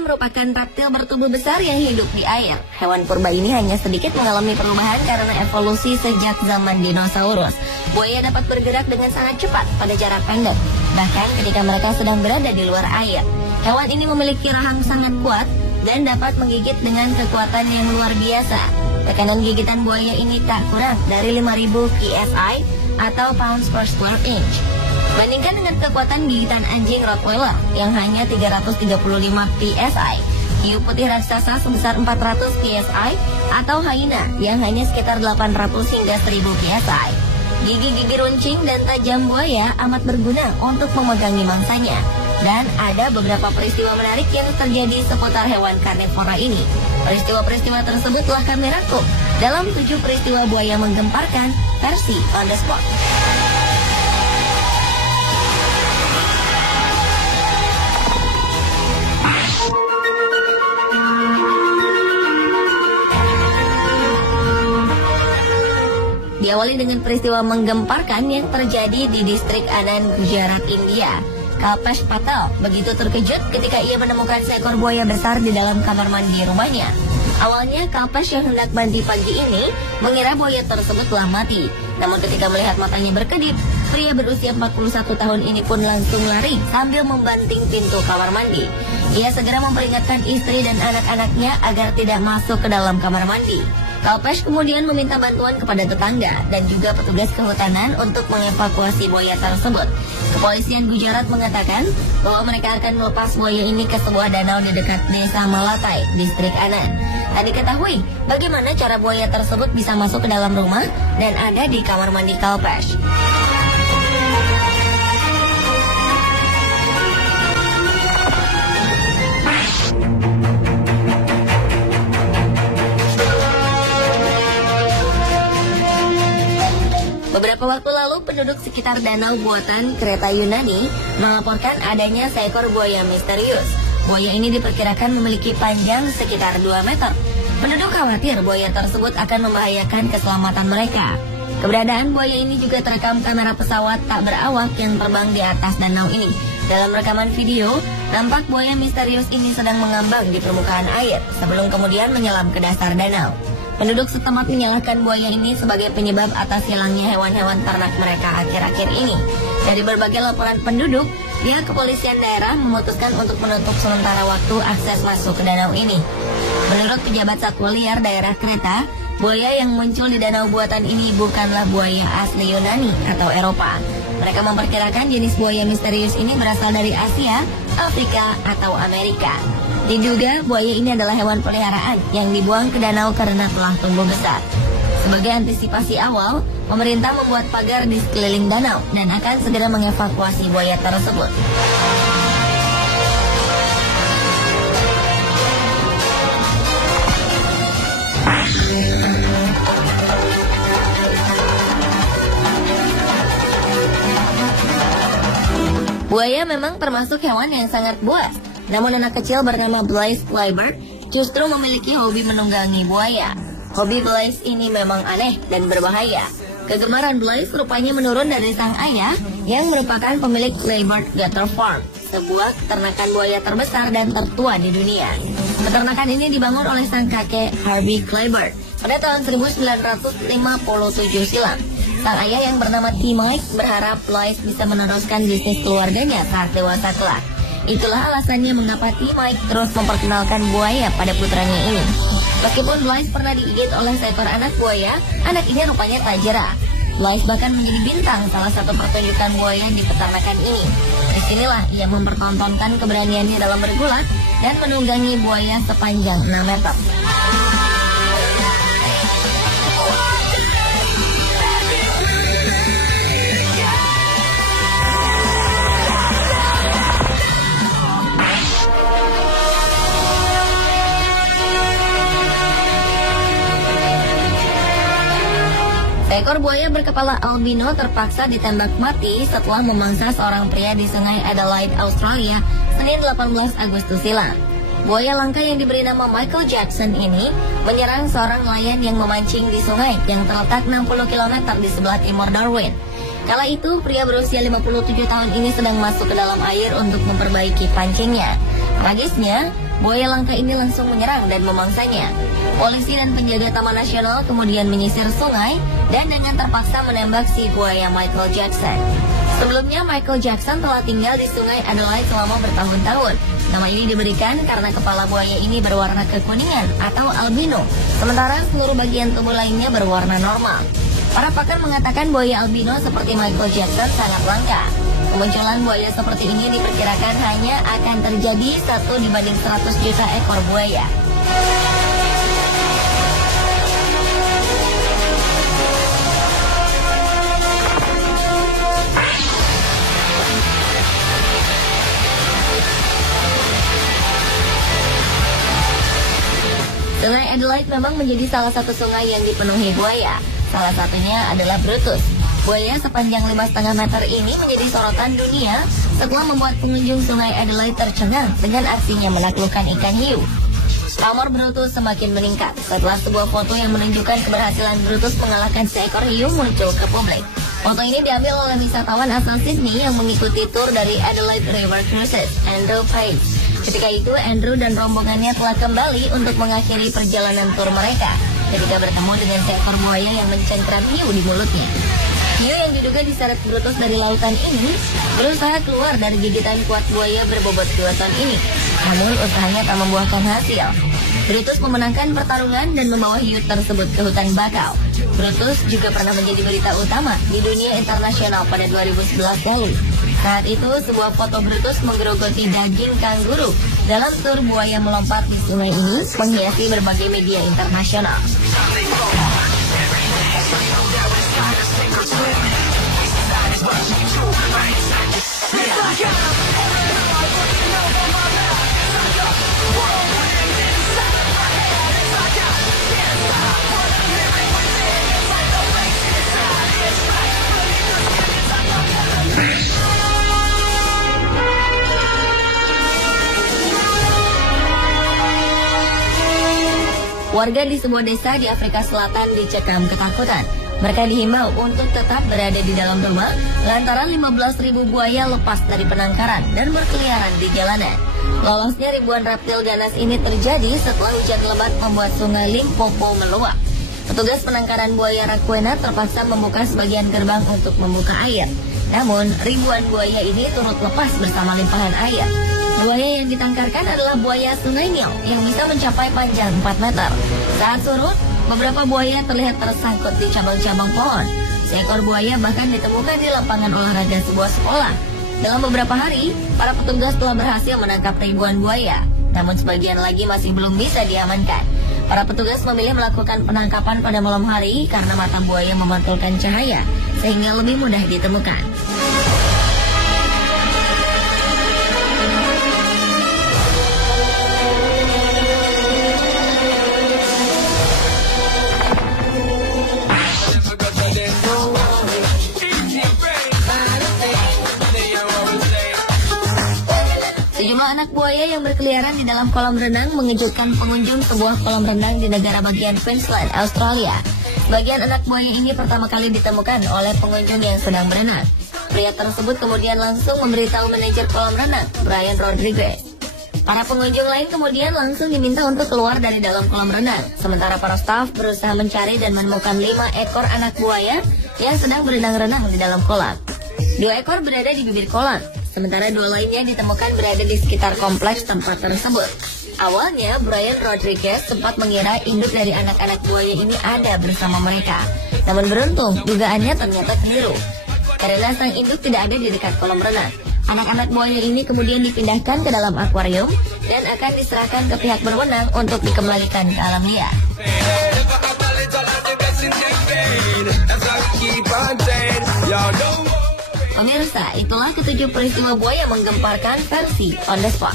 buaya merupakan reptil bertubuh besar yang hidup di air. Hewan purba ini hanya sedikit mengalami perubahan karena evolusi sejak zaman dinosaurus. Buaya dapat bergerak dengan sangat cepat pada jarak pendek, bahkan ketika mereka sedang berada di luar air. Hewan ini memiliki rahang sangat kuat dan dapat menggigit dengan kekuatan yang luar biasa. Tekanan gigitan buaya ini tak kurang dari 5.000 psi atau pounds per square inch. Bandingkan dengan kekuatan gigitan anjing Rottweiler yang hanya 335 psi, hiu putih raksasa sebesar 400 psi, atau hyena yang hanya sekitar 800 hingga 1000 psi. Gigi-gigi runcing dan tajam buaya amat berguna untuk memegangi mangsanya. Dan ada beberapa peristiwa menarik yang terjadi seputar hewan karnivora ini. Peristiwa-peristiwa tersebut telah kami rangkum dalam 7 peristiwa buaya menggemparkan versi On The Spot. Diawali dengan peristiwa menggemparkan yang terjadi di distrik Anand, Gujarat, India. Kalpesh Patel begitu terkejut ketika ia menemukan seekor buaya besar di dalam kamar mandi rumahnya. Awalnya Kalpesh yang hendak mandi pagi ini mengira buaya tersebut telah mati. Namun ketika melihat matanya berkedip, pria berusia 41 tahun ini pun langsung lari sambil membanting pintu kamar mandi. Ia segera memperingatkan istri dan anak-anaknya agar tidak masuk ke dalam kamar mandi. Kalpesh kemudian meminta bantuan kepada tetangga dan juga petugas kehutanan untuk mengevakuasi buaya tersebut. Kepolisian Gujarat mengatakan bahwa mereka akan melepas buaya ini ke sebuah danau di dekat desa Malatai, distrik Anand. Tak diketahui bagaimana cara buaya tersebut bisa masuk ke dalam rumah dan ada di kamar mandi Kalpesh. Beberapa waktu lalu, penduduk sekitar danau buatan kereta Yunani melaporkan adanya seekor buaya misterius. Buaya ini diperkirakan memiliki panjang sekitar 2 meter. Penduduk khawatir buaya tersebut akan membahayakan keselamatan mereka. Keberadaan buaya ini juga terekam kamera pesawat tak berawak yang terbang di atas danau ini. Dalam rekaman video, nampak buaya misterius ini sedang mengambang di permukaan air sebelum kemudian menyelam ke dasar danau. Penduduk setempat menyalahkan buaya ini sebagai penyebab atas hilangnya hewan-hewan ternak mereka akhir-akhir ini. Dari berbagai laporan penduduk, pihak kepolisian daerah memutuskan untuk menutup sementara waktu akses masuk ke danau ini. Menurut pejabat satwa liar daerah Kreta, buaya yang muncul di danau buatan ini bukanlah buaya asli Yunani atau Eropa. Mereka memperkirakan jenis buaya misterius ini berasal dari Asia, Afrika, atau Amerika. Diduga buaya ini adalah hewan peliharaan yang dibuang ke danau karena telah tumbuh besar. Sebagai antisipasi awal, pemerintah membuat pagar di sekeliling danau dan akan segera mengevakuasi buaya tersebut. Buaya memang termasuk hewan yang sangat buas. Namun anak kecil bernama Blaise Clyburn justru memiliki hobi menunggangi buaya. Hobi Blaise ini memang aneh dan berbahaya. Kegemaran Blaise rupanya menurun dari sang ayah yang merupakan pemilik Clyburn Gator Farm, sebuah peternakan buaya terbesar dan tertua di dunia. Peternakan ini dibangun oleh sang kakek Harvey Clyburn pada tahun 1957 silam. Sang ayah yang bernama T. Mike berharap Blaise bisa meneruskan bisnis keluarganya saat dewasa kelak. Itulah alasannya mengapa T. Mike terus memperkenalkan buaya pada putranya ini. Meskipun Blaise pernah digigit oleh seekor anak buaya, anak ini rupanya tak jerah. Blaise bahkan menjadi bintang salah satu pertunjukan buaya di peternakan ini. Disinilah ia mempertontonkan keberaniannya dalam bergulat dan menunggangi buaya sepanjang 6 meter. Seekor buaya berkepala albino terpaksa ditembak mati setelah memangsa seorang pria di Sungai Adelaide, Australia, Senin 18 Agustus silam. Buaya langka yang diberi nama Michael Jackson ini menyerang seorang nelayan yang memancing di sungai yang terletak 60 km di sebelah timur Darwin. Kala itu, pria berusia 57 tahun ini sedang masuk ke dalam air untuk memperbaiki pancingnya. Tragisnya, buaya langka ini langsung menyerang dan memangsanya. Polisi dan penjaga Taman Nasional kemudian menyisir sungai dan dengan terpaksa menembak si buaya Michael Jackson. Sebelumnya Michael Jackson telah tinggal di Sungai Adelaide selama bertahun-tahun. Nama ini diberikan karena kepala buaya ini berwarna kekuningan atau albino, sementara seluruh bagian tubuh lainnya berwarna normal. Para pakar mengatakan buaya albino seperti Michael Jackson sangat langka. Kemunculan buaya seperti ini diperkirakan hanya akan terjadi 1 dibanding 100 juta ekor buaya. Sungai Adelaide memang menjadi salah satu sungai yang dipenuhi buaya. Salah satunya adalah Brutus. Buaya sepanjang 5,5 meter ini menjadi sorotan dunia setelah membuat pengunjung Sungai Adelaide tercengang dengan aksinya menaklukkan ikan hiu. Pamor Brutus semakin meningkat setelah sebuah foto yang menunjukkan keberhasilan Brutus mengalahkan seekor hiu muncul ke publik. Foto ini diambil oleh wisatawan asal Sydney yang mengikuti tur dari Adelaide River Cruises, Andrew Page. Ketika itu, Andrew dan rombongannya telah kembali untuk mengakhiri perjalanan tur mereka ketika bertemu dengan seekor buaya yang mencengkram hiu di mulutnya. Hiu yang diduga diseret Brutus dari lautan ini berusaha keluar dari gigitan kuat buaya berbobot 2 ton ini. Namun usahanya tak membuahkan hasil. Brutus memenangkan pertarungan dan membawa hiu tersebut ke hutan bakau. Brutus juga pernah menjadi berita utama di dunia internasional pada 2011 lalu. Saat itu, sebuah foto Brutus menggerogoti daging kanguru dalam tur buaya melompat di sungai ini menghiasi berbagai media internasional. Warga di sebuah desa di Afrika Selatan dicekam ketakutan. Mereka dihimbau untuk tetap berada di dalam rumah lantaran 15.000 buaya lepas dari penangkaran dan berkeliaran di jalanan. Lolosnya ribuan reptil ganas ini terjadi setelah hujan lebat membuat sungai Limpopo meluap. Petugas penangkaran buaya Rakwena terpaksa membuka sebagian gerbang untuk membuka air. Namun, ribuan buaya ini turut lepas bersama limpahan air. Buaya yang ditangkarkan adalah buaya Sungai Nil yang bisa mencapai panjang 4 meter. Saat surut, beberapa buaya terlihat tersangkut di cabang-cabang pohon. Seekor buaya bahkan ditemukan di lapangan olahraga sebuah sekolah. Dalam beberapa hari, para petugas telah berhasil menangkap ribuan buaya. Namun sebagian lagi masih belum bisa diamankan. Para petugas memilih melakukan penangkapan pada malam hari karena mata buaya memantulkan cahaya, sehingga lebih mudah ditemukan. Sejumlah anak buaya yang berkeliaran di dalam kolam renang mengejutkan pengunjung sebuah kolam renang di negara bagian Queensland, Australia. Bagian anak buaya ini pertama kali ditemukan oleh pengunjung yang sedang berenang. Pria tersebut kemudian langsung memberitahu manajer kolam renang, Brian Rodriguez. Para pengunjung lain kemudian langsung diminta untuk keluar dari dalam kolam renang. Sementara para staf berusaha mencari dan menemukan 5 ekor anak buaya yang sedang berenang-renang di dalam kolam. 2 ekor berada di bibir kolam. Sementara 2 lainnya ditemukan berada di sekitar kompleks tempat tersebut. Awalnya, Brian Rodriguez sempat mengira induk dari anak-anak buaya ini ada bersama mereka. Namun beruntung, dugaannya ternyata keliru. Karena sang induk tidak ada di dekat kolam renang. Anak-anak buaya ini kemudian dipindahkan ke dalam akuarium dan akan diserahkan ke pihak berwenang untuk dikembalikan ke alam liar. Pemirsa, itulah ke-7 peristiwa buaya menggemparkan versi On The Spot.